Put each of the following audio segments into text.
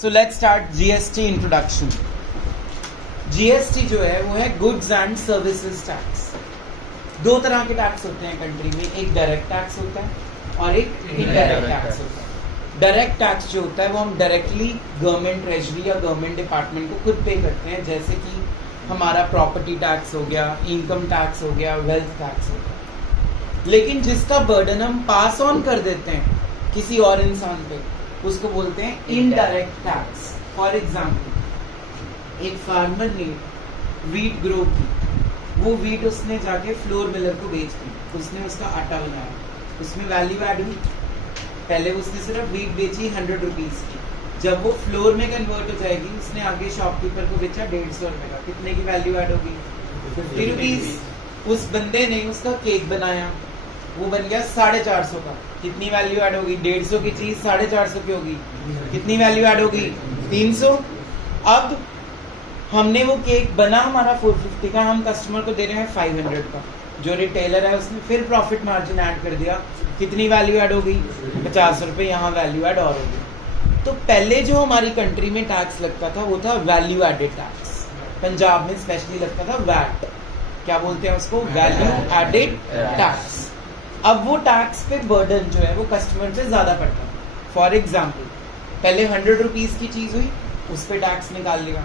So let's start GST introduction. GST जो है वो है गुड्स एंड सर्विसेज टैक्स। दो तरह के टैक्स होते हैं कंट्री में, एक डायरेक्ट टैक्स होता है और एक इनडायरेक्ट टैक्स होता है। डायरेक्ट टैक्स जो होता है वो हम डायरेक्टली गवर्नमेंट ट्रेजरी या गवर्नमेंट डिपार्टमेंट को खुद पे करते हैं, जैसे कि हमारा प्रॉपर्टी टैक्स हो गया, इनकम टैक्स हो गया, वेल्थ टैक्स हो गया। लेकिन जिसका बर्डन हम पास ऑन कर देते हैं किसी और इंसान पे, उसको बोलते हैं इनडायरेक्ट टैक्स। फॉर एग्जाम्पल, एक फार्मर ने वीट ग्रो की, वो वीट उसने जाके फ्लोर मिलर को बेच दी, उसने उसका आटा बनाया, उसमें वैल्यू ऐड हुई। पहले उसने सिर्फ वीट बेची 100 रुपीज की, जब वो फ्लोर में कन्वर्ट हो जाएगी उसने आगे शॉपकीपर को बेचा 150 रुपए का, कितने की वैल्यू ऐड होगी? 50 रुपीज। उस बंदे ने उसका केक बनाया, वो बन गया 450 का, कितनी वैल्यू ऐड होगी? 150 की चीज 450 की होगी, कितनी वैल्यू ऐड होगी? 300। अब हमने वो केक बना हमारा 450 का, हम कस्टमर को दे रहे हैं 500 का। जो रिटेलर है उसने फिर प्रॉफिट मार्जिन ऐड कर दिया, कितनी वैल्यू ऐड होगी? 50 रुपए, यहाँ वैल्यू ऐड और होगी। तो पहले जो हमारी कंट्री में टैक्स लगता था वो था वैल्यू एडेड टैक्स। पंजाब में स्पेशली लगता था वैट, क्या बोलते हैं उसको? Value added tax. अब वो टैक्स पे बर्डन जो है वो कस्टमर से ज्यादा पड़ता है। फॉर एग्जाम्पल, पहले 100 रुपीज की चीज हुई, उस पर टैक्स निकाल लिया,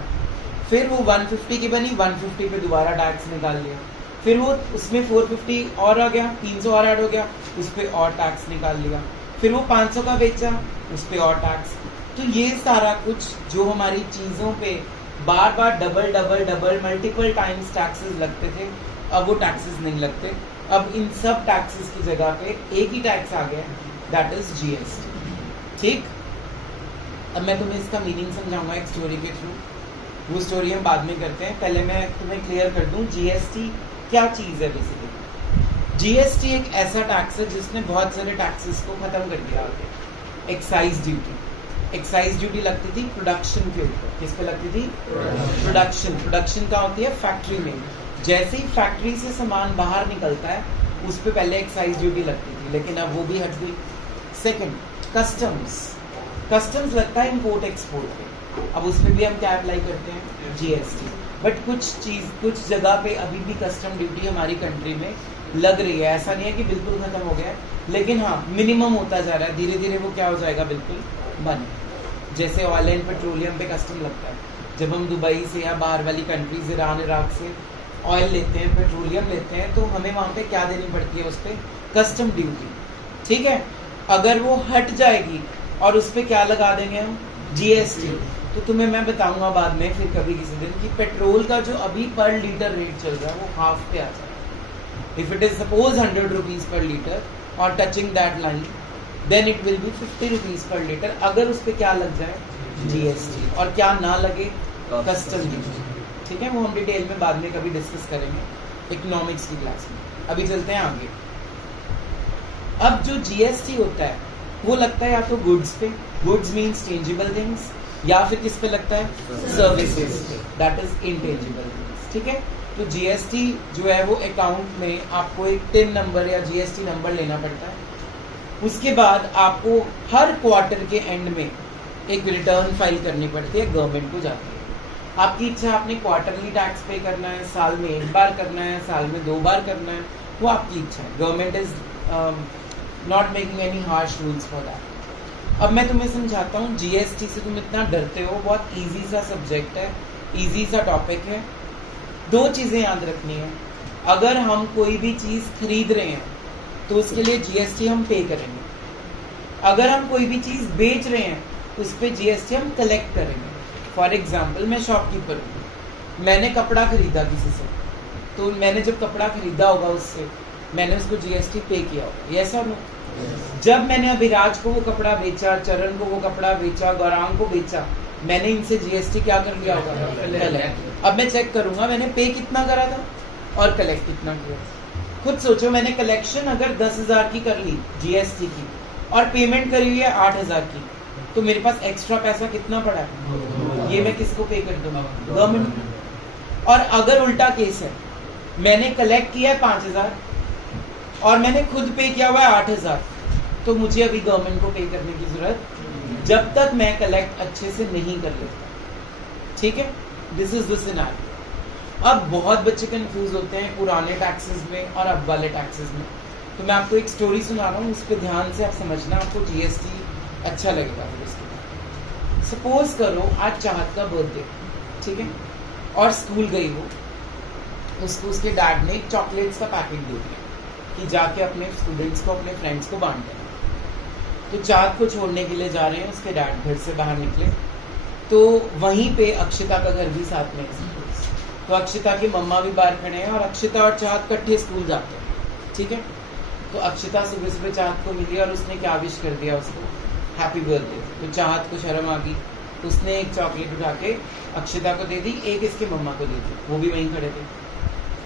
फिर वो 150 की बनी, 150 पे दोबारा टैक्स निकाल लिया, फिर वो उसमें 450 और आ गया, 300 और ऐड हो गया, उस पर और टैक्स निकाल लिया, फिर वो 500 का बेचा, उस पर और टैक्स। तो ये सारा कुछ जो हमारी चीजों पे बार बार डबल मल्टीपल टाइम्स टैक्सेस लगते थे, अब वो टैक्सेस नहीं लगते। अब इन सब टैक्सेस की जगह पे एक ही टैक्स आ गया, दैट इज जीएसटी। ठीक, अब मैं तुम्हें इसका मीनिंग समझाऊंगा एक स्टोरी के थ्रू। वो स्टोरी हम बाद में करते हैं, पहले मैं तुम्हें क्लियर कर दूं जीएसटी क्या चीज है। बेसिकली जीएसटी एक ऐसा टैक्स है जिसने बहुत सारे टैक्सेस को खत्म कर दिया। एक्साइज ड्यूटी लगती थी प्रोडक्शन के ऊपर। किस पे लगती थी? प्रोडक्शन क्या होती है? फैक्ट्री में। जैसे ही फैक्ट्री से सामान बाहर निकलता है उस पे पहले एक्साइज ड्यूटी लगती थी, लेकिन अब वो भी हट गई। सेकंड, कस्टम्स लगता है इंपोर्ट एक्सपोर्ट पे, अब उसमें भी हम क्या अप्लाई करते हैं? जीएसटी। बट कुछ जगह पे अभी भी कस्टम ड्यूटी हमारी कंट्री में लग रही है। ऐसा नहीं है कि बिल्कुल खत्म हो गया है, लेकिन हाँ मिनिमम होता जा रहा है। धीरे धीरे वो क्या हो जाएगा? बिल्कुल बंद। जैसे ऑयल एंड पेट्रोलियम पे कस्टम लगता है, जब हम दुबई से या बाहर वाली कंट्रीज ईरान इराक से ऑयल लेते हैं, पेट्रोलियम लेते हैं, तो हमें वहाँ पे क्या देनी पड़ती है? उस पर कस्टम ड्यूटी। ठीक है, अगर वो हट जाएगी और उस पर क्या लगा देंगे हम? जीएसटी। तो तुम्हें मैं बताऊंगा बाद में फिर कभी किसी दिन कि पेट्रोल का जो अभी पर लीटर रेट चल रहा है वो हाफ पे आ जाएगा। If it is suppose 100 rupees per litre और touching that line, then it will be 50 rupees per litre, अगर उस पर क्या लग जाए? जीएसटी। और क्या ना लगे? Custom duty. ठीक है, वो हम डिटेल में बाद में कभी डिस्कस करेंगे इकोनॉमिक्स की क्लास में। अभी चलते हैं आगे। अब जो जीएसटी होता है वो लगता है या तो गुड्स पे, गुड्स मीन्स टेंजिबल थिंग्स, या फिर किस पे लगता है? सर्विसेज पे, दैट इज इनटेंजिबल थिंग्स। ठीक है, तो जीएसटी जो है वो अकाउंट में आपको एक टिन नंबर या जीएसटी नंबर लेना पड़ता है। उसके बाद आपको हर क्वार्टर के एंड में एक रिटर्न फाइल करनी पड़ती है, गवर्नमेंट को जाती है। आपकी इच्छा, आपने क्वार्टरली टैक्स पे करना है, साल में एक बार करना है, साल में 2 बार करना है, वो आपकी इच्छा है। Government is not making any harsh rules for that. अब मैं तुम्हें समझाता हूँ जीएसटी से तुम इतना डरते हो, बहुत इजी सा सब्जेक्ट है, इजी सा टॉपिक है। 2 चीज़ें याद रखनी है। अगर हम कोई भी चीज़ खरीद रहे हैं तो उसके लिए जीएसटी हम पे करेंगे। अगर हम कोई भी चीज़ बेच रहे हैं उस पर जीएसटी हम कलेक्ट करेंगे। फॉर एग्जाम्पल, मैं शॉपकीपर हूँ, मैंने कपड़ा खरीदा किसी से, तो मैंने जब कपड़ा खरीदा होगा उससे मैंने उसको जीएसटी पे किया होगा, यस और नो? जब मैंने अभिराज को वो कपड़ा बेचा, चरण को वो कपड़ा बेचा, गौरांग को बेचा, मैंने इनसे जीएसटी क्या कर लिया होगा? कलेक्ट। अब मैं चेक करूंगा मैंने पे कितना करा था और कलेक्ट कितना किया। खुद सोचो, मैंने कलेक्शन अगर 10,000 की कर ली जीएसटी की और पेमेंट करी हुई है 8,000 की, तो मेरे पास एक्स्ट्रा पैसा कितना पड़ा है? ये मैं किसको पे कर दूंगा? गवर्नमेंट। और अगर उल्टा केस है, मैंने कलेक्ट किया है 5,000 और मैंने खुद पे किया हुआ है 8,000, तो मुझे अभी गवर्नमेंट को पे करने की जरूरत जब तक मैं कलेक्ट अच्छे से नहीं कर लेता। ठीक है, दिस इज द सिनेरियो। अब बहुत बच्चे कंफ्यूज होते हैं पुराने टैक्सेस में और अब वाले टैक्सेस में। तो मैं आपको एक स्टोरी सुना रहा हूँ, उस पर ध्यान से आप समझना, आपको जीएसटी अच्छा लगेगा। फिर उसके बाद सपोज करो आज चाहत का बर्थडे, ठीक है, और स्कूल गई वो, उसको उसके डैड ने चॉकलेट्स का पैकेट दे दिया कि जाके अपने स्टूडेंट्स को, अपने फ्रेंड्स को बांट देना। तो चाहत को छोड़ने के लिए जा रहे हैं उसके डैड, घर से बाहर निकले तो वहीं पे अक्षिता का घर भी साथ में है। तो अक्षिता की मम्मा भी बाहर खड़े हैं और अक्षिता और चाहत इकट्ठे स्कूल जाते हैं। ठीक है, तो अक्षिता सुबह सुबह चाहत को मिली और उसने क्या विश कर दिया उसको, हैप्पी बर्थडे। तो चाहत को शर्म आ गई, उसने एक चॉकलेट उठा के अक्षिता को दे दी, एक इसके मम्मा को दे दी, वो भी वहीं खड़े थे।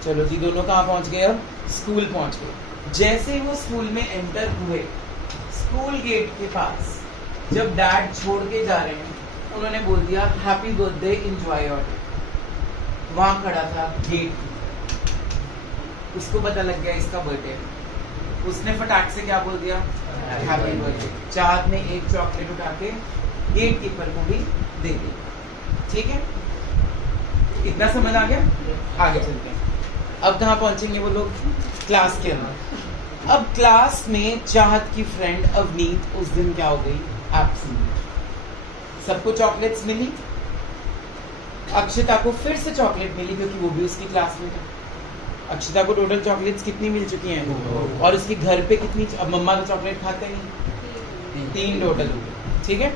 चलो जी, दोनों कहाँ पहुंच गए, अब स्कूल पहुंच गए। जैसे वो स्कूल में एंटर हुए, स्कूल गेट के पास जब डैड छोड़ के जा रहे हैं, उन्होंने बोल दिया happy birthday, enjoy your day. वहां खड़ा था गेट, उसको पता लग गया इसका बर्थडे, उसने फटाक से क्या बोल दिया, हैप्पी बर्थडे। चाहत ने एक चॉकलेट उठा के गेट कीपर को भी दे दी। ठीक है, इतना समझ आ गया? आगे चलते हैं। अब कहाँ पहुंचेंगे वो लोग, क्लास के अंदर। अब क्लास में चाहत की फ्रेंड अवनीत उस दिन क्या हो गई, एब्सेंट। सबको चॉकलेट्स मिली, अक्षिता को फिर से चॉकलेट मिली क्योंकि वो भी उसकी क्लास में था। अक्षिता को टोटल चॉकलेट्स कितनी मिल चुकी हैं, और उसके घर पे कितनी, अब मम्मा तो चॉकलेट खाते नहीं, 3 टोटल हो गए। ठीक है,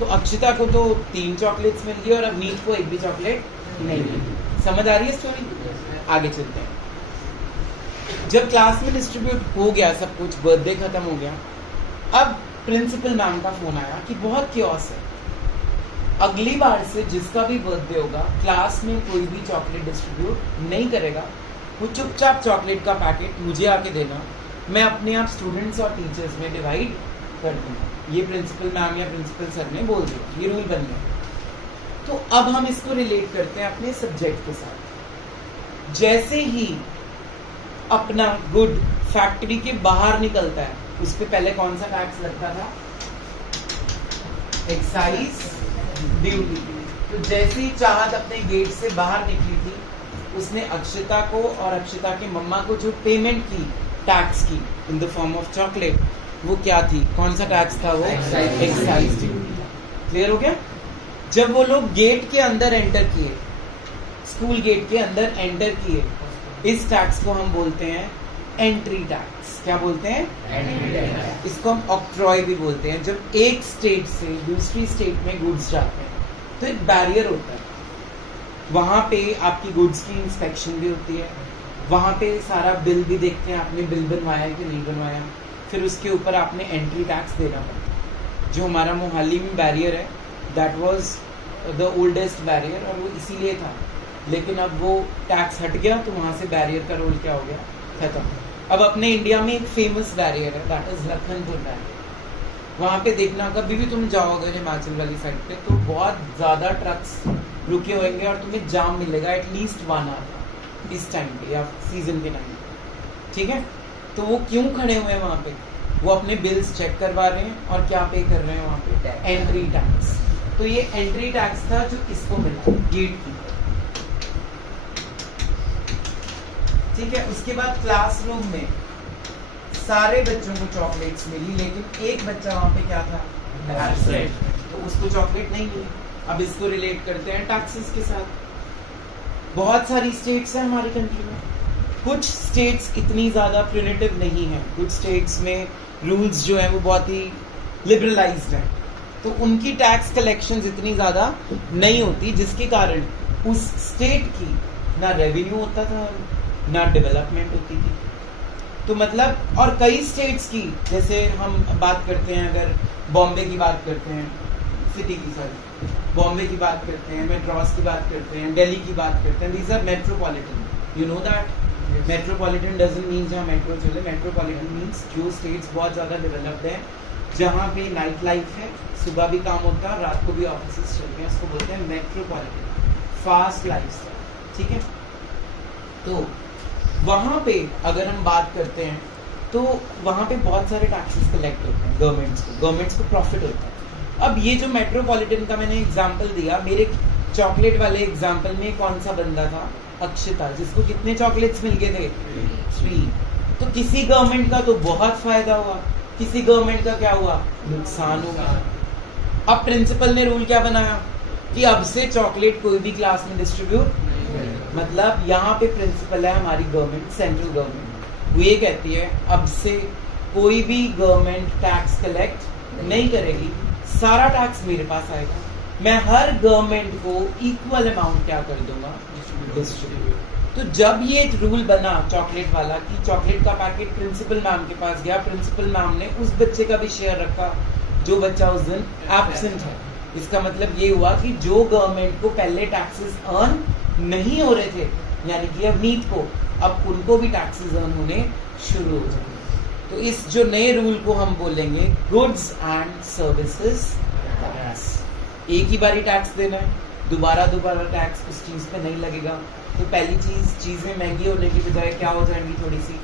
तो अक्षिता को तो 3 चॉकलेट्स मिल गई और अवनीत को एक भी चॉकलेट नहीं मिली। समझ आ रही है स्टोरी? आगे चलते हैं। जब क्लास में डिस्ट्रीब्यूट हो गया सब कुछ, बर्थडे खत्म हो गया, अब प्रिंसिपल मैम का फोन आया कि बहुत क्योस है, अगली बार से जिसका भी बर्थडे होगा क्लास में कोई भी चॉकलेट डिस्ट्रीब्यूट नहीं करेगा, वो चुपचाप चॉकलेट का पैकेट मुझे आके देना, मैं अपने आप स्टूडेंट्स और टीचर्स में डिवाइड कर दूंगा। ये प्रिंसिपल मैम या प्रिंसिपल सर ने बोल दिया, ये रूल बन गया। तो अब हम इसको रिलेट करते हैं अपने सब्जेक्ट के साथ। जैसे ही अपना गुड फैक्ट्री के बाहर निकलता है, उस पे पहले कौन सा टैक्स लगता था, एक्साइज ड्यूटी। तो जैसे ही चाहत अपने गेट से बाहर निकली थी, उसने अक्षिता को और अक्षिता के मम्मा को जो पेमेंट की टैक्स की in the form of chocolate, वो क्या थी, कौन सा टैक्स था वो, एक्साइज ड्यूटी। क्लियर हो गया? जब वो लोग गेट के अंदर एंटर किए, स्कूल गेट के अंदर एंटर किए, इस टैक्स को हम बोलते हैं एंट्री टैक्स। क्या बोलते हैं? Entry tax. इसको हम ऑक्ट्रॉय भी बोलते हैं। जब एक स्टेट से दूसरी स्टेट में गुड्स जाते हैं तो एक बैरियर होता है, वहां पे आपकी गुड्स की इंस्पेक्शन भी होती है, वहां पे सारा बिल भी देखते हैं आपने बिल बनवाया है कि नहीं बनवाया, फिर उसके ऊपर आपने एंट्री टैक्स देना पड़ता है। जो हमारा मोहाली में बैरियर है, that was the oldest barrier, और वो इसीलिए था, लेकिन अब वो टैक्स हट गया तो वहां से बैरियर का रोल क्या हो गया, खत्म। अब अपने इंडिया में एक फेमस बैरियर है, दैट इज लखनपुर बैरियर। वहां पे देखना, कभी भी तुम जाओगे हिमाचल वाली साइड पे तो बहुत ज्यादा ट्रक्स रुके होंगे और तुम्हें जाम मिलेगा एटलीस्ट 1 आवर इस टाइम पे या सीजन के टाइम पे। ठीक है, तो वो क्यों खड़े हुए हैं वहां पे, वो अपने बिल्स चेक करवा रहे हैं और क्या पे कर रहे हैं वहां पे, एंट्री टैक्स। तो ये एंट्री टैक्स था जो इसको मिला, गेट की। ठीक है, उसके बाद क्लासरूम में सारे बच्चों को चॉकलेट्स मिली, लेकिन एक बच्चा वहां पे क्या था, एब्सेंट, तो उसको चॉकलेट नहीं मिली। अब इसको रिलेट करते हैं टैक्सेस के साथ। बहुत सारी स्टेट्स हैं हमारी कंट्री में, कुछ स्टेट्स इतनी ज्यादा प्रिवेंटिव नहीं है, कुछ स्टेट्स में रूल्स जो है वो बहुत ही लिबरलाइज्ड है, तो उनकी टैक्स कलेक्शंस इतनी ज्यादा नहीं होती, जिसके कारण उस स्टेट की ना रेवेन्यू होता था ना डेवलपमेंट होती थी। तो मतलब, और कई स्टेट्स की, जैसे हम बात करते हैं, अगर बॉम्बे की बात करते हैं, सिटी की, सॉरी बॉम्बे की बात करते हैं, मेट्रोस की बात करते हैं, दिल्ली की बात करते हैं, these are metropolitan. You know that metropolitan doesn't mean जहाँ मेट्रो चले, मेट्रोपॉलिटन मीन्स जो स्टेट्स बहुत ज़्यादा डेवलप्ड है, जहाँ पे नाइट लाइफ है, सुबह भी काम होता है, रात को भी ऑफिस चलते हैं, उसको बोलते हैं मेट्रोपॉलिटन, फास्ट लाइफ स्टाइल। ठीक है, तो वहाँ पे अगर हम बात करते हैं तो वहाँ पे बहुत सारे टैक्सेस कलेक्ट होते हैं, गवर्नमेंट्स को प्रॉफिट होता है। अब ये जो मेट्रोपॉलिटन का मैंने एग्जांपल दिया, मेरे चॉकलेट वाले एग्जांपल में कौन सा बंदा था? अक्षिता, जिसको कितने चॉकलेट्स मिल गए थे? 3। तो किसी गवर्नमेंट का तो बहुत फायदा हुआ, किसी गवर्नमेंट का क्या हुआ? नुकसान हुआ। अब प्रिंसिपल ने रूल क्या बनाया कि अब से चॉकलेट कोई भी क्लास में डिस्ट्रीब्यूट, मतलब यहाँ पे प्रिंसिपल है हमारी गवर्नमेंट, सेंट्रल गवर्नमेंट, वो ये कहती है अब से कोई भी गवर्नमेंट टैक्स कलेक्ट नहीं करेगी, सारा टैक्स मेरे पास आएगा, मैं हर गवर्नमेंट को इक्वल अमाउंट क्या कर दूंगा? डिस्ट्रीब्यूट। तो जब ये रूल बना चॉकलेट वाला कि चॉकलेट का पैकेट प्रिंसिपल मैम के पास गया, प्रिंसिपल मैम ने उस बच्चे का भी शेयर रखा जो बच्चा उस दिन एब्सेंट है। इसका मतलब ये हुआ कि जो गवर्नमेंट को पहले टैक्सेस अर्न नहीं हो रहे थे, यानी कि अब नीट को, अब उनको भी टैक्सेस अर्न होने शुरू हो जाएंगे। तो इस जो नए रूल को हम बोलेंगे गुड्स एंड सर्विसेज टैक्स। एक ही बारी टैक्स देना है, दोबारा टैक्स उस चीज पे नहीं लगेगा। तो पहली चीजें महंगी होने की बजाय क्या हो जाएंगी? थोड़ी सी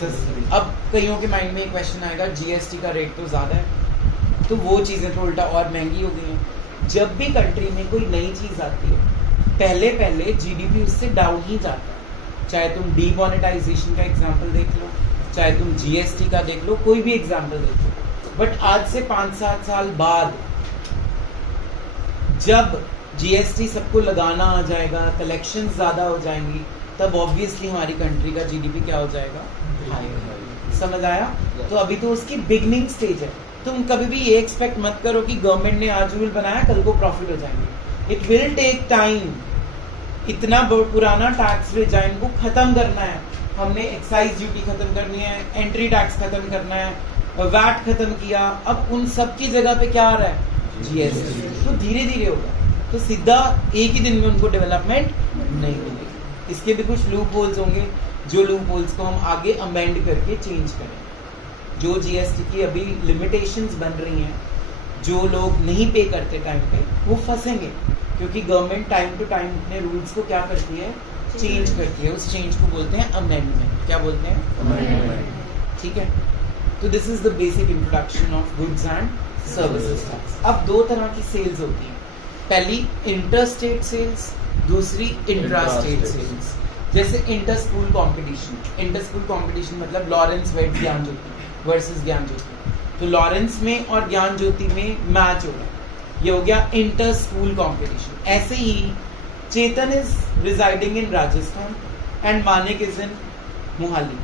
सस्ती। अब कईयों के माइंड में एक क्वेश्चन आएगा, जीएसटी का रेट तो ज्यादा है, तो वो चीजें तो उल्टा और महंगी हो गई हैं। जब भी कंट्री में कोई नई चीज आती है, पहले जीडीपी उससे डाउन ही जाता है। चाहे तुम डीमोनेटाइजेशन का एग्जांपल देख लो, चाहे तुम जीएसटी का देख लो, कोई भी एग्जांपल देख लो। बट आज से 5-7 साल बाद जब जीएसटी सबको लगाना आ जाएगा, कलेक्शन ज्यादा हो जाएंगी, तब ऑब्वियसली हमारी कंट्री का जीडीपी क्या हो जाएगा? हाई। समझ आया? तो अभी तो उसकी बिगनिंग स्टेज है। तुम कभी भी ये एक्सपेक्ट मत करो कि गवर्नमेंट ने आज रूल बनाया कल को प्रॉफिट हो जाएंगे। It will take time. इतना पुराना टैक्स रिजाइन को खत्म करना है, हमने एक्साइज ड्यूटी खत्म करनी है, एंट्री टैक्स खत्म करना है, वैट खत्म किया, अब उन सब की जगह पे क्या आ रहा है? जीएसटी। तो धीरे धीरे होगा, तो सीधा एक ही दिन में उनको डेवलपमेंट नहीं मिलेगी। इसके भी कुछ लूप होल्स होंगे, जो लूप होल्स को हम आगे अमेंड करके चेंज करें। जो जीएसटी की अभी लिमिटेशंस बन रही हैं, जो लोग नहीं पे करते टाइम पे, वो फंसेंगे, क्योंकि गवर्नमेंट टाइम टू टाइम अपने रूल्स को क्या करती है? चेंज करती है। उस चेंज को बोलते हैं अमेंडमेंट। क्या बोलते हैं? अमेंडमेंट। ठीक है, तो this is the basic introduction of goods and services tax. अब दो तरह की सेल्स होती हैं, पहली इंटर स्टेट सेल्स, दूसरी इंट्रा स्टेट सेल्स। जैसे inter school competition, inter school competition मतलब लॉरेंस वेट ज्ञान ज्योति वर्सेस ज्ञान ज्योति। तो लॉरेंस में और ज्ञान ज्योति में मैच हो रहा है, ये हो गया इंटर स्कूल कंपटीशन। ऐसे ही Chetan is residing in Rajasthan and Manik is in Mohali.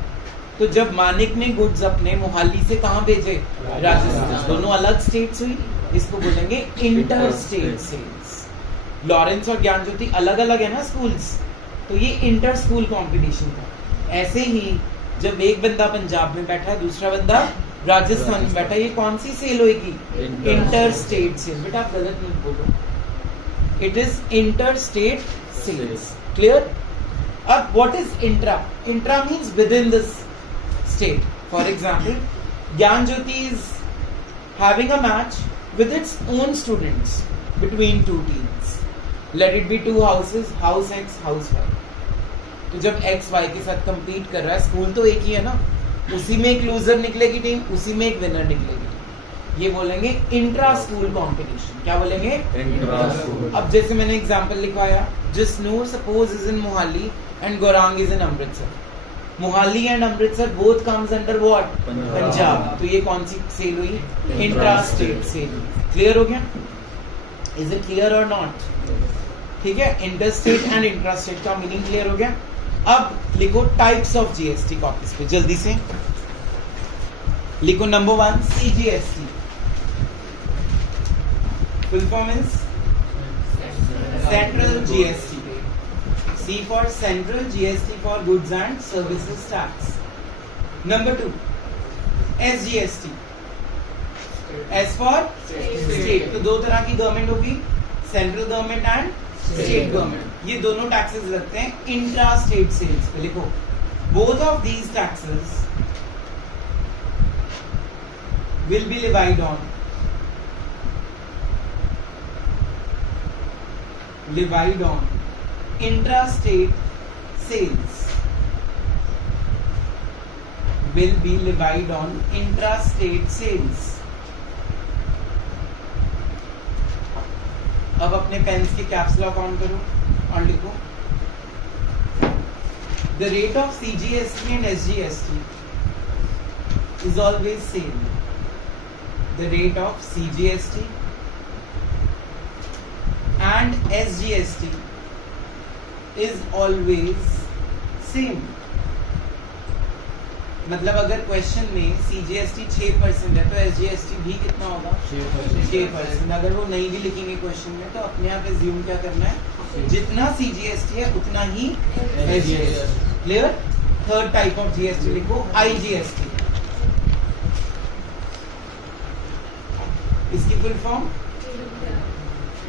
तो जब मानिक ने गुड्स अपने मोहाली से कहाँ भेजे? राजस्थान। दोनों अलग स्टेट्स हुई, इसको बोलेंगे इंटर स्टेट सेल्स। लॉरेंस और ज्ञान ज्योति अलग अलग है ना स्कूल्स, तो ये इंटर स्कूल कंपटीशन था। ऐसे ही जब एक बंदा पंजाब में बैठा है, दूसरा बंदा राजस्थान में बैठा, ये कौन सी सेल होगी? Inter state sale. बेटा आप गलत नहीं बोलो, it is inter state sales. Clear? अब what is intra? Intra means with in this state. For example, Gyan Jyoti is having a match with its own students between two teams. Let it be two houses, house X, house Y. तो जब X Y के साथ compete कर रहा है, school तो एक ही है ना, उसी में एक लूजर निकलेगी टीम, उसी में एक विनर निकलेगी टीम। ये बोलेंगे इंट्रा स्कूल कॉम्पिटिशन। क्या बोलेंगे? Intra school. अब जैसे मैंने एग्जाम्पल लिखवाया, Jisnoor suppose is in Mohali and Gaurang is in Amritsar. Mohali and Amritsar both comes under what? Punjab. तो ये कौन सी सेल हुई? Intra state sale. क्लियर हो गया? इज इट क्लियर और नॉट? ठीक है, inter state and intra state का मीनिंग क्लियर हो गया। अब लिखो टाइप्स ऑफ जीएसटी कॉपीज पे जल्दी से लिखो। Number 1 CGST, full form is central GST. C for central, GST for goods and services tax. Number 2, SGST. S for state. तो दो तरह की गवर्नमेंट होगी, central government and state government. ये दोनों टैक्सेस लगते हैं इंट्रा स्टेट सेल्स पे। लिखो, both of these taxes will be levied on intra-state sales, will be levied on intra-state sales. अब अपने पेन्स के कैप्स लॉक ऑन करो और लिखो the rate of CGST and SGST is always same. The rate of CGST and SGST is always same. मतलब अगर question में CGST 6% है तो SGST भी कितना होगा 6%. अगर वो नहीं भी लिखेंगे क्वेश्चन में तो अपने आप एज्यूम क्या करना है जितना CGST है उतना ही SGST. Clear. Third type of GST लिखो IGST. इसकी फुल फॉर्म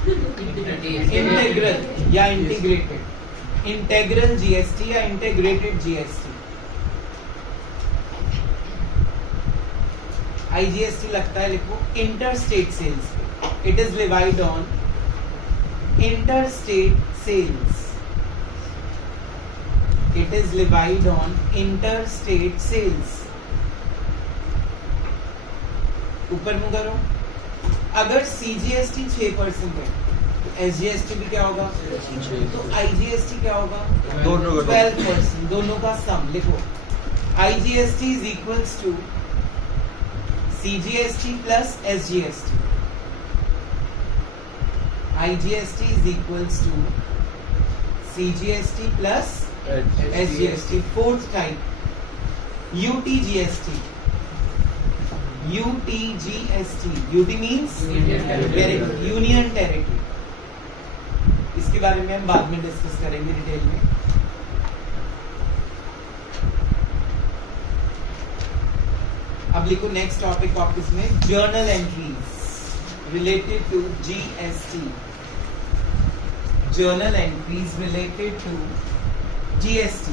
इंटेग्रल या इंटीग्रेटेड. इंटेग्रल GST या इंटीग्रेटेड GST. IGST लगता है लिखो interstate sales. It is levied on interstate sales. It is levied on interstate sales. ऊपर मुंह करो. अगर CGST 6% है तो SGST भी क्या होगा तो IGST क्या होगा 12%. दोनों का सम लिखो. IGST is equals to CGST plus SGST. IGST is equals to CGST plus SGST. Fourth type UTGST. UTGST. UT means Union Territory. इसके बारे में हम बाद में डिस्कस करेंगे डिटेल में. अब लिखो नेक्स्ट टॉपिक ऑफिस में journal entries related to GST. Journal entries related to GST.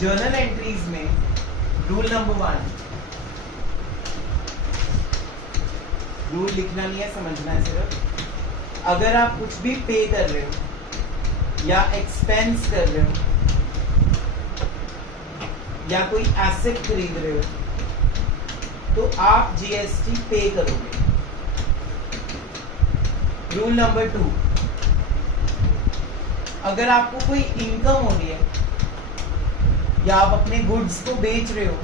Journal entries में रूल नंबर 1. रूल लिखना नहीं है, समझना है सिर्फ. अगर आप कुछ भी पे कर रहे हो या एक्सपेंस कर रहे हो या कोई एसेट खरीद रहे हो तो आप GST पे करोगे. Rule number 2. अगर आपको कोई इनकम हो रही है या आप अपने गुड्स को बेच रहे हो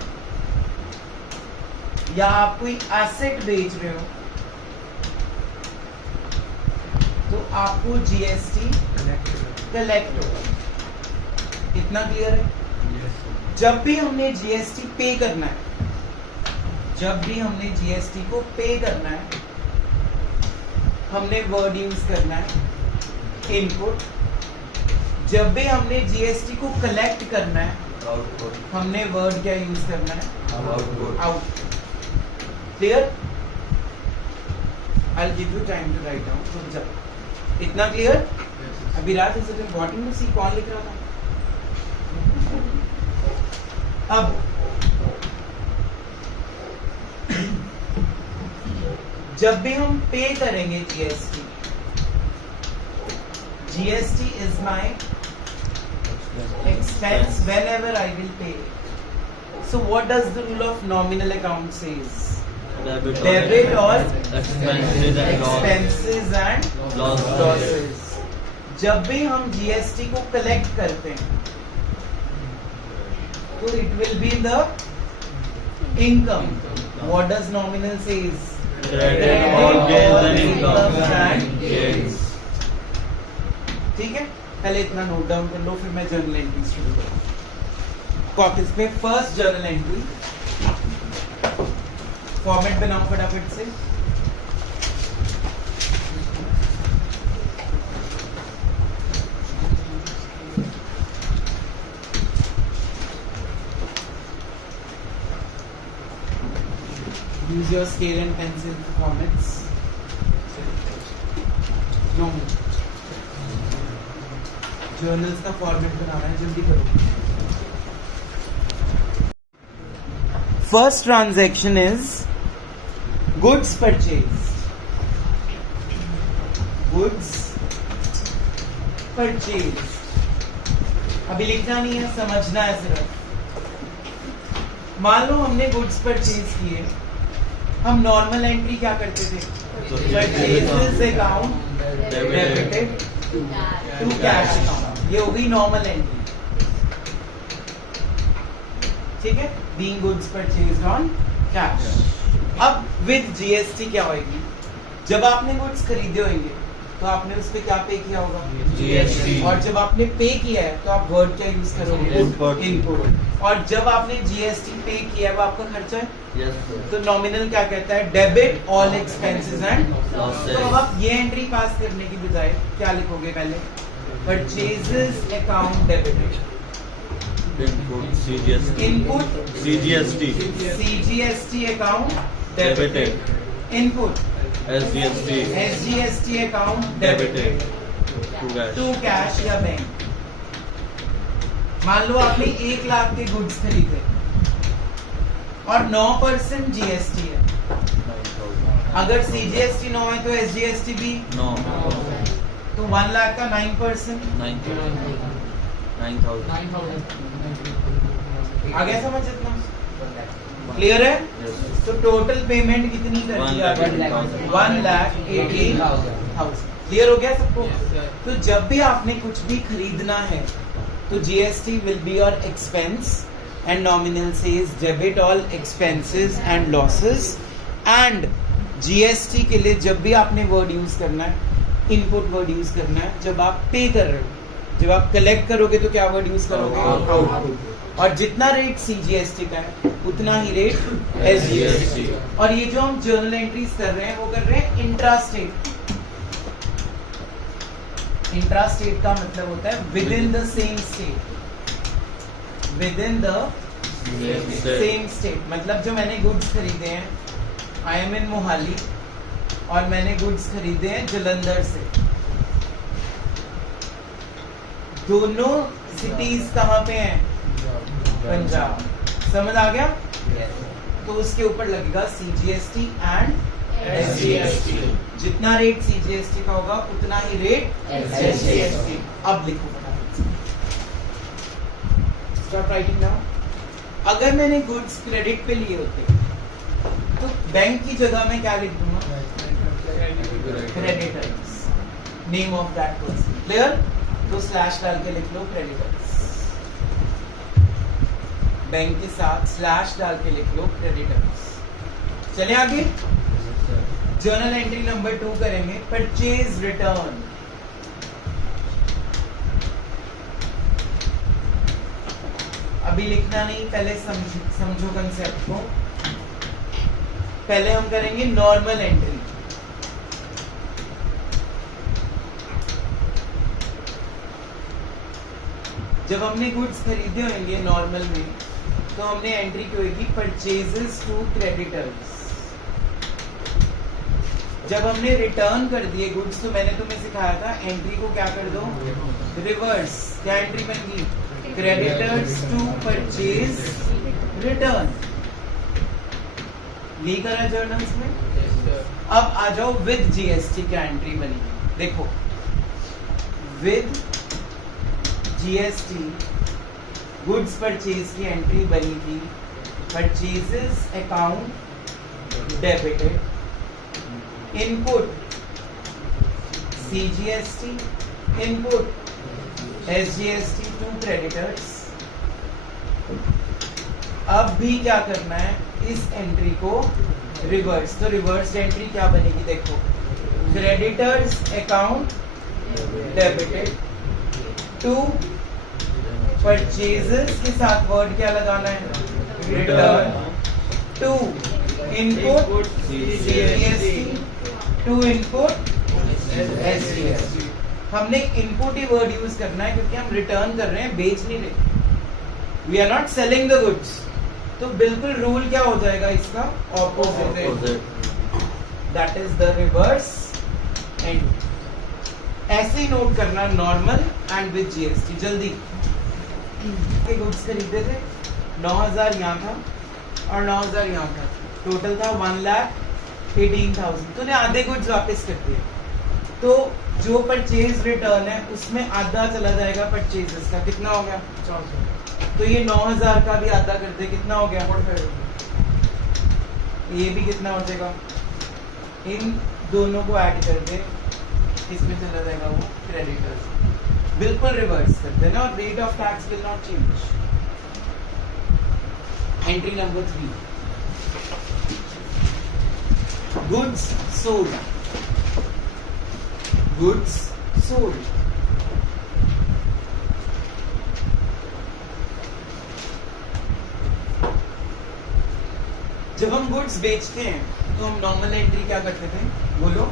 या आप कोई एसेट बेच रहे हो तो आपको GST कलेक्ट होगा. इतना क्लियर है. जब भी हमने GST पे करना है, जब भी हमने GST को पे करना है हमने वर्ड यूज करना है इनपुट. जब भी हमने GST को कलेक्ट करना है हमने वर्ड क्या यूज करना है out. Clear. I'll give you time to write down. तो जब इतना क्लियर. अभी रात इज इट इम्पोर्टेंट टू सी कौन लिख रहा था. अब जब भी हम पे करेंगे GST is my expense whenever I will pay. So what does the rule of nominal account says? Debit or expenses and losses. जब भी हम GST को कलेक्ट करते हैं तो it will be the income. What does nominal says? Credit or income and gains. ठीक है. पहले इतना नोट डाउन कर लो फिर मैं जर्नल एंट्री शुरू करूँ. कॉपीज पे फर्स्ट जर्नल एंट्री फॉर्मेट बनाओ फटाफट से. Use your scale and pencil formats. No. Journals का फॉर्मेट बनाना है, जल्दी करो. First transaction is goods purchase. Goods purchase, अभी लिखना नहीं है, समझना है सिर्फ। मान लो हमने गुड्स परचेज किए, हम नॉर्मल एंट्री क्या करते थे? Purchases account debited to cash account, ये हो गई नॉर्मल एंट्री, ठीक है, being goods purchased on cash. अब विद जीएसटी क्या होगी? जब आपने गुड्स खरीदे होंगे तो आपने उस पे क्या पे किया होगा? जीएसटी। और जब आपने पे किया है तो आप वर्ड क्या यूज करोगे? इनपुट। और जब आपने जीएसटी पे किया है वो आपका खर्चा है। तो नॉमिनल क्या कहता है? Debit all expenses and losses. तो अब आप ये एंट्री पास करने की बजाय क्या लिखोगे? पहले purchases account debited, input CGST, input CGST, CGST account debited, input SGST, SGST account debited to cash या बैंक। मान लो आपने 1 लाख के गुड्स खरीदे और 9% जीएसटी है। अगर सीजीएसटी 9 है तो एसजीएसटी भी 9, तो 1 लाख का 9%, 9,000। आगे समझ इतना क्लियर है? तो टोटल पेमेंट कितनी कर दी आपने? 1,18,000। क्लियर हो गया सबको? तो जब भी आपने कुछ भी खरीदना है तो GST will be your expense and nominal says debit all expenses and losses. And GST के लिए जब भी आपने वर्ड यूज करना है, इनपुट वर्ड यूज करना है। जब आप पे कर रहे हो, जब आप कलेक्ट करोगे तो क्या वर्ड यूज करोगे? आउटपुट। और जितना रेट सीजीएसटी का है उतना ही रेट एसजीएसटी। और ये जो हम जर्नल एंट्रीज कर रहे हैं वो कर रहे हैं इंट्रा स्टेट। इंट्रा स्टेट का मतलब होता है with in the same state, with in the same state. मतलब जो मैंने गुड्स खरीदे हैं, आई एम इन मोहाली और मैंने गुड्स खरीदे हैं जलंधर से। दोनों सिटीज कहाँ पे हैं? पंजाब। समझ आ गया? तो उसके ऊपर लगेगा सीजीएसटी एंड एसजीएसटी। जितना रेट सीजीएसटी का होगा उतना ही रेट एसजीएसटी। अब लिखो स्टार्ट राइटिंग नाउ। अगर मैंने गुड्स क्रेडिट पे लिए होते तो बैंक की जगह में क्या लिख दूंगा? Creditors, name of that person. Clear? तो स्लैश डाल के लिख लो क्रेडिटर्स। बैंक के साथ स्लैश डाल के लिख लो क्रेडिटर्स। चले आगे। जर्नल एंट्री नंबर 2 करेंगे, परचेज रिटर्न। अभी लिखना नहीं, पहले समझो कंसेप्ट को। पहले हम करेंगे नॉर्मल एंट्री। जब हमने गुड्स खरीदे होंगे नॉर्मल में तो हमने एंट्री की होगी परचेजेस टू क्रेडिटर्स। जब हमने रिटर्न कर दिए गुड्स तो मैंने तुम्हें सिखाया था एंट्री को क्या कर दो? रिवर्स। क्या एंट्री बन गई? Creditors to purchase return. यही करा जर्नल्स में। अब आ जाओ विद जीएसटी क्या एंट्री बनी। देखो विद जीएसटी गुड्स परचेज की एंट्री बनी थी purchases account debited, input CGST, input SGST to creditors. अब भी क्या करना है? इस एंट्री को रिवर्स। तो रिवर्स एंट्री क्या बनेगी? देखो creditors account debited to purchases के साथ वर्ड क्या लगाना है? Return to input CGST to input SGST. हमने इनपुट ही वर्ड यूज करना है क्योंकि हम रिटर्न कर रहे हैं, बेच नहीं रहे। We are not selling the goods. तो बिल्कुल रूल क्या हो जाएगा इसका? Opposite. That is the reverse end. ऐसे ही नोट करना नॉर्मल एंड विद जीएसटी। जल्दी के गुड्स खरीदे थे, 9,000 यहाँ था और 9,000 यहाँ था, टोटल था 1,18,000। तूने आधे गुड्स वापस कर दिए। तो जो परचेज रिटर्न है उसमें आधा चला जाएगा परचेजेस का, कितना हो गया? तो ये 9000 का भी आधा कर दे, कितना हो गया? ये भी कितना हो जाएगा? इन दोनों को ऐड कर दे, इसमें चला जाएगा वो क्रेडिटर्स, बिल्कुल रिवर्स कर देना और rate of tax will not change. Entry number 3, goods sold, goods sold. जब हम गुड्स बेचते हैं तो हम नॉर्मल एंट्री क्या करते थे? बोलो।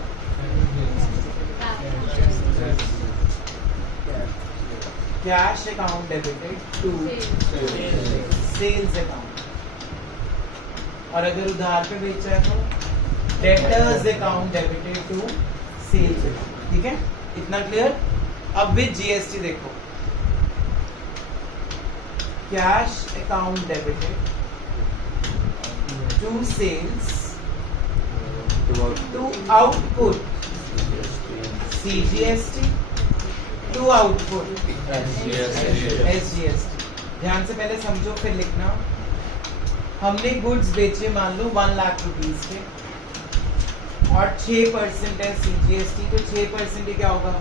Cash account debited to sales account, और अगर उधार पे बेचा है तो debtors account debited to sales account. ठीक है, इतना क्लियर? अब विद जीएसटी देखो, cash account debited to sales to output CGST to output SGST। ध्यान से पहले समझो फिर लिखना। हमने गुड्स बेचे मान लो 1 लाख रुपीस के और 6% है CGST, तो 6% क्या होगा?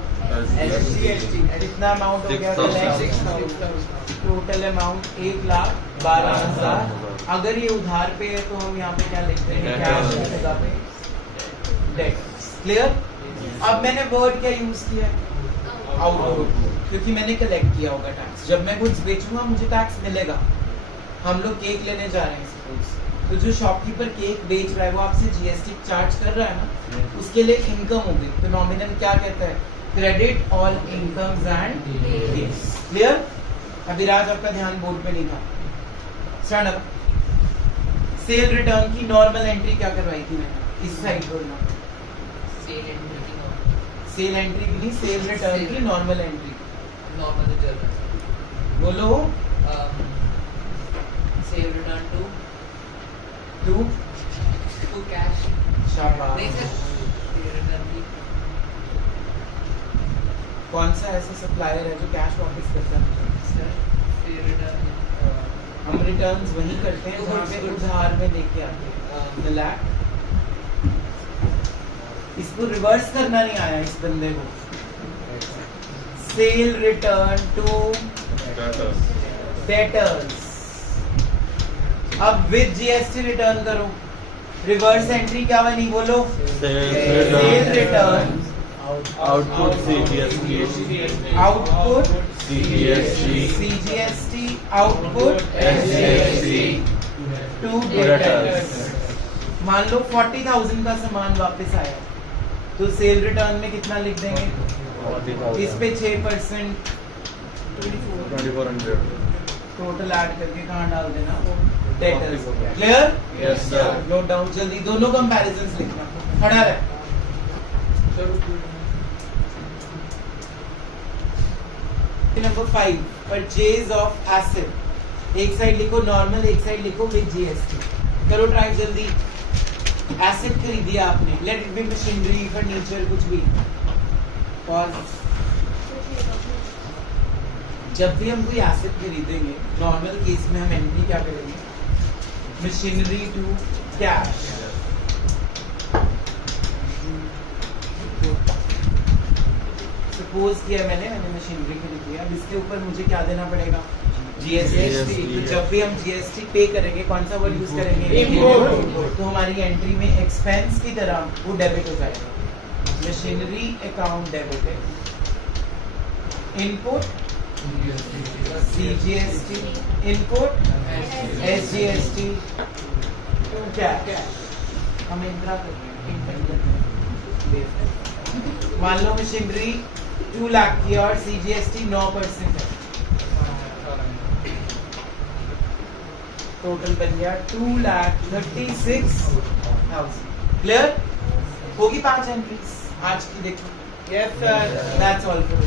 SGST। कितना अमाउंट हो गया? 6,000। Total amount 1,12,000। अगर ये उधार पे है तो हम यहाँ पे क्या लिखते हैं? कैश की जगह पे डेट। क्लियर? अब मैंने वर्ड क्या यूज किया? आउटपुट, क्योंकि मैंने कलेक्ट किया होगा टैक्स। जब मैं गुड्स बेचूंगा मुझे टैक्स मिलेगा। हम लोग केक लेने जा रहे हैं सपोज, तो जो शॉपकीपर केक बेच रहा है वो आपसे जीएसटी चार्ज कर रहा है ना, उसके लिए इनकम होगी। तो नॉमिनल क्या कहता है? Credit all incomes and gains. Clear? Abhiraj आपका ध्यान बोर्ड पे नहीं था। Stand up. सेल रिटर्न की नॉर्मल एंट्री क्या करवाई थी मैंने? इस साइड बोलना। सेल एंट्री की नहीं, सेल रिटर्न की नॉर्मल एंट्री। नॉर्मल रिटर्न बोलो। Sale return to cash. शाबाश। नहीं सर, सेल रिटर्न की कौन सा ऐसा सप्लायर है जो कैश वापस करता है? सर सेल रिटर्न हम रिटर्न्स वही करते हैं जहाँ पे उधार में लेके आते हैं। मिला? इसको रिवर्स करना नहीं आया इस बंदे को। Sale return to debtors. अब विद जीएसटी रिटर्न करो। रिवर्स एंट्री क्या बनी? बोलो। Sale return output CGST output CGST CGST output SGST to debtors. मान लो 40,000 का सामान वापस आया तो सेल रिटर्न में कितना लिख देंगे? इस पे 6% 2400 टोटल ऐड करके कहाँ डाल देना? Debtors. Clear? Yes sir. Note down जल्दी, दोनों कंपैरिजंस लिखना। खड़ा रहे। Number 5, purchase of asset. एक साइड लिखो नॉर्मल, एक साइड लिखो विद जीएसटी। करो ट्राई जल्दी। एसेट खरीदिया आपने, let it be machinery, furniture, कुछ भी। पॉज। जब भी हम कोई एसेट खरीदेंगे नॉर्मल केस में हम एंट्री क्या करेंगे? Machinery to cash. सपोज किया मैंने मशीनरी खरीदी है, अब इसके ऊपर मुझे क्या देना पड़ेगा? जीएसटी। तो जब भी हम जीएसटी पे करेंगे कौन सा वर्ड यूज करेंगे? इनपुट। तो हमारी एंट्री में एक्सपेंस की तरह वो डेबिट हो जाएगा। Machinery account debited, input CGST, input SGST to cash. हम इंट्रा करते हैं। मान लो मशीनरी 2 लाख की और CGST 9% है, टोटल बन गया 2,36,000। क्लियर? होगी 5 एंट्रीज आज की। देखो। Yes sir, that's all for